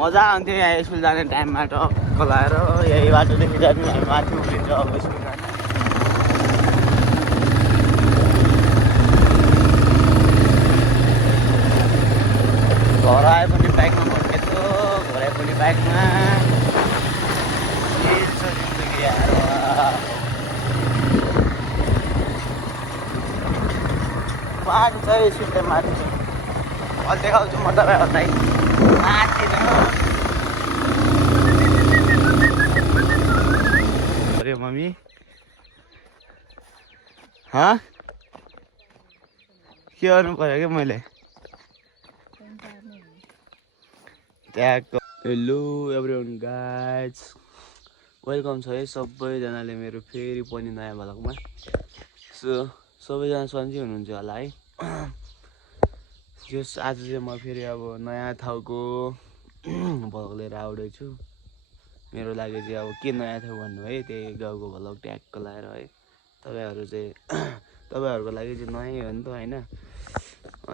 मजा आउँथ्यो यहाँ स्कुल जाने टाइममा टक्क लगाएर यही बाटोदेखि जानु हामी माथि उभिन्छ अब स्कुल जाने। घर आए पनि बाइकमा भड्केछु, घर आए पनि बाइकमा। जिन्दगी यार माथि चाहिँ सिधै माथि छ। अहिले देखाउँछु म तपाईँहरूलाई माथि अरे मम्मी के गर्नु पर्यो क्या मैले त्यहाँको। हेलो एभ्रिवान गाइज, वेलकम छ है सबैजनाले मेरो फेरि पनि नयाँ भ्लगमा। सो सबैजना सन्चै हुनुहुन्छ होला है। आज चाहिँ म फेरि अब नयाँ ठाउँको भ्लग लिएर आउँदैछु। मेरो लागि चाहिँ अब के नयाँ ठाउँ भन्नु है, त्यही गाउँको भ्लग ट्यागको लाएर है। तपाईँहरूको लागि चाहिँ नयाँ हो नि त होइन।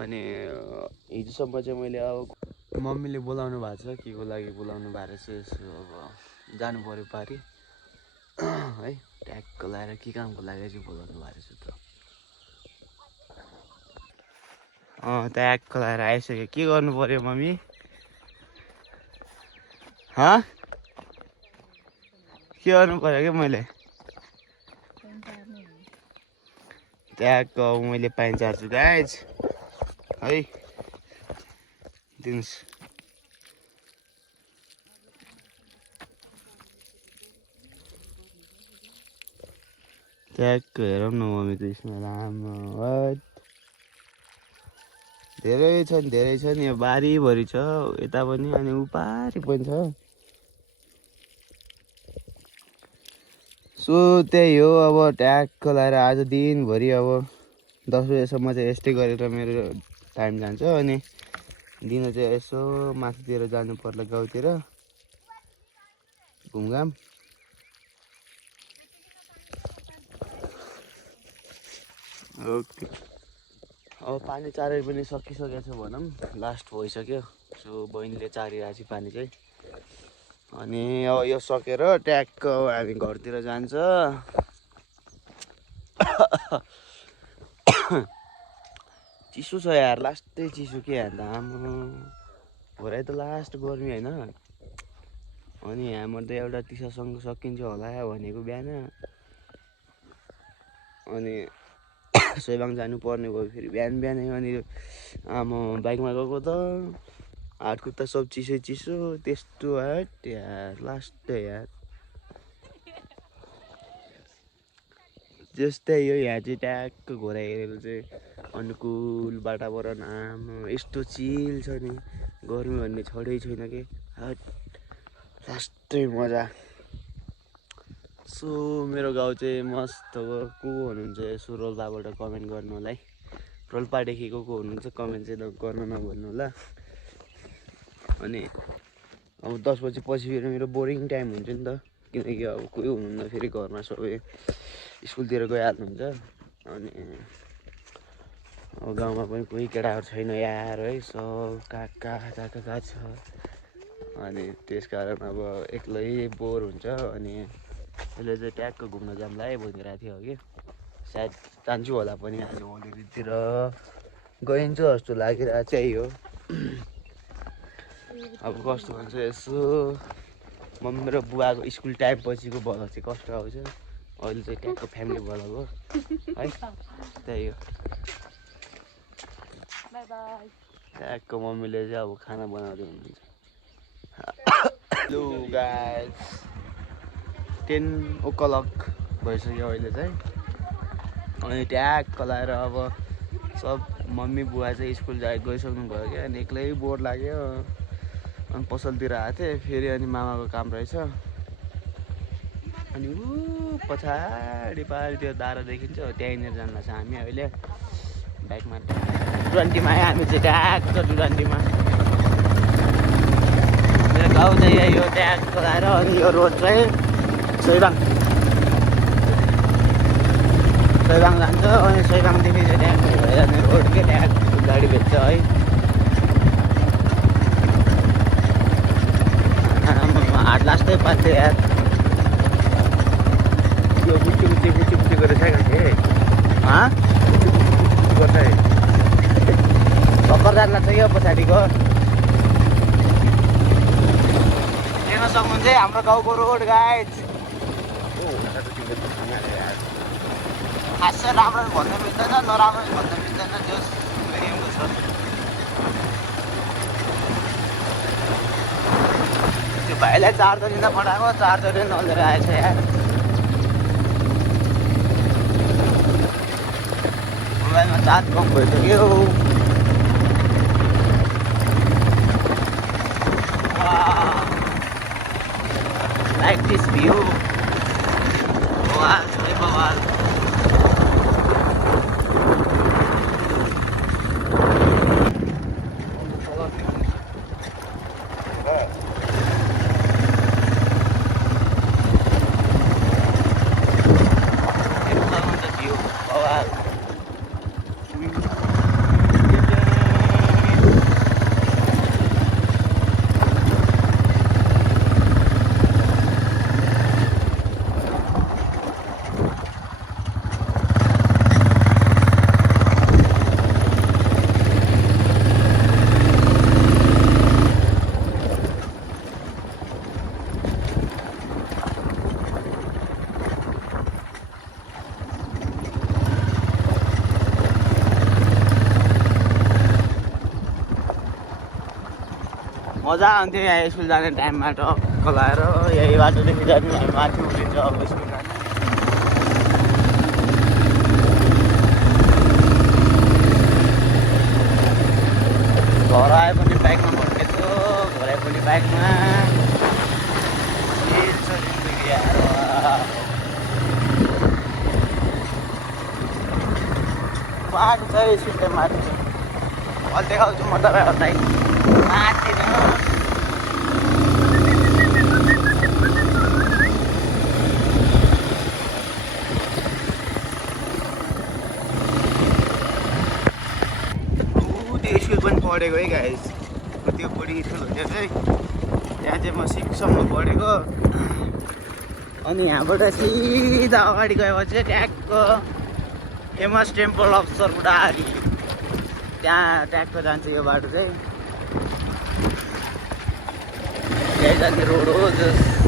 अनि हिजोसम्म चाहिँ मैले अब मम्मीले बोलाउनु भएको छ, के को लागि बोलाउनु भएको रहेछ, यसो अब जानु पऱ्यो पारि है। ट्यागको लाएर के कामको लागि चाहिँ बोलाउनु भएको रहेछ त। ट्यागको लाएर आइसक्यो। के गर्नु पऱ्यो मम्मी के गर्नु पऱ्यो क्या मैले ट्यागको अब मैले पानी चार्छु गाइज है। दिनुहोस् ट्यागको हेरौँ न मम्मीको यसमा राम्रो धेरै छन् यो बारीभरि छ यता पनि अनि उपारि पनि छ। सो त्यही हो अब ट्यागको लाएर आज दिनभरि अब 10 बजेसम्म चाहिँ यस्तै गरेर मेरो टाइम जान्छ। अनि दिन चाहिँ यसो माथितिर जानु पर्ला गाउँतिर घुमघाम। ओके अब पानी चारै पनि सकिसकेको छ भनौँ, लास्ट भइसक्यो। सो बहिनीले चारिरहेको छ पानी चाहिँ। अनि अब यो सकेर ट्याक्क हामी घरतिर जान्छ। चिसो छ यार, लास्टै चिसो के अन्त आमा भरे त लास्ट गर्मी होइन। अनि हाम्रो त एउटा टिसासँग सकिन्छ होला भनेको बिहान। अनि सोइबाङ जानु पर्ने भयो फेरि बिहानै। अनि आमा बाइकमा गएको त हात खुट्टा सब चिसो त्यस्तो हाट यार, लास्टै यार जस्तै हो। यहाँ चाहिँ ट्याक्क घोरा हेरेर चाहिँ अनुकूल वातावरण, आमा यस्तो चिल छ नि, गर्मी भन्ने छँदै छैन कि हट, लास्टै मजा। सो मेरो गाउँ चाहिँ मस्त हो। को हुनुहुन्छ यसो रोल्पाबाट कमेन्ट गर्नु होला है। रोल्पादेखि को हुनुहुन्छ कमेन्ट चाहिँ गर्न नभन्नु होला। अनि अब 10 बजेपछि फेरि मेरो बोरिङ टाइम हुन्छ नि त, किनकि अब कोही हुनुहुन्न फेरि घरमा, सबै स्कुलतिर गइहाल्नुहुन्छ। अनि अब गाउँमा पनि कोही केटाहरू छैन यार है, सब कहाँ छ। अनि त्यसकारण अब एक्लै बोर हुन्छ। अनि यसले चाहिँ ट्याक्क घुम्न जाउँला है भनिरहेको थियो कि सायद जान्छु होला पनि आज होलीतिर गइन्छ जस्तो लागिरहेको चाहिँ हो। अब कस्तो भन्छ यसो मम्मी र बुवाको स्कुल टाइम पछिको भ्लग चाहिँ कस्तो आउँछ। अहिले चाहिँ ट्याक्क फ्यामिली भ्लग हो है, त्यही हो। ट्याक्क मम्मीले चाहिँ अब खाना बनाउँदै हुनुहुन्छ। हेलो गाइस, 10 भइसक्यो अहिले चाहिँ। अनि ट्याक्क लाएर अब सब मम्मी बुवा चाहिँ स्कुल गइसक्नु भयो क्या। अनि एक्लै बोर लाग्यो। अनि पसलतिर आएको थिएँ फेरि, अनि मामाको काम रहेछ। अनि पछाडि त्यो दारा देखिन्छ, त्यहीँनिर जान्न छ हामी अहिले बाइकमा। डुरान्टीमा आयो हामी चाहिँ ट्याक्क डुरान्टीमा। मेरो गाउँ चाहिँ यही हो ट्याक्क लाएर। अनि यो रोड चाहिँ सोइबाङ जान्छ। अनि सोइबाङदेखि चाहिँ ट्याक्क भइरहने रोड के ट्याक्क गाडी भेट्छ है। हाट लास्टै पार्थ्यो यार यो बुच्ची गरेर साइकल थिएँ गर्छ है भर्खर जान लाग्छ क्या पछाडिको हेर्न सक्नुहुन्छ हाम्रो गाउँको रोड गाइज खासै राम्रो भन्न मिल्दैन नराम्रो भन्न मिल्दैन जस मिडियमको छ त्यो भाइलाई चार्जर लिँदा पठाएको चार्जरै नलिएर आएछ यार मोबाइलमा चार्ज कम भइसक्यो लाइक दिस भ्यू बवाल सबै बवाल मजा आउँथ्यो यहाँ स्कुल जाने टाइममा टक्क लगाएर यही बाटोदेखि जाने हामी माथि उठिन्छ अब स्कुल जाने घर आए पनि बाइकमा भड्केछु घर आए पनि बाइकमा बाटो चाहिँ सिधै माथि अहिले देखाउँछु म तपाईँहरूलाई माथि त्यो स्कुल पनि पढेको है गाइस त्यो बोर्डिङ स्कुल हुन्थ्यो चाहिँ त्यहाँ चाहिँ म सिक्ससम्म पढेको अनि यहाँबाट सिधा अगाडि गएपछि ट्याक्क फेमस टेम्पल अफ सर्वुडारी त्यहाँ ट्याक्क जान्छ यो बाटो चाहिँ यही जाने रोड हो जस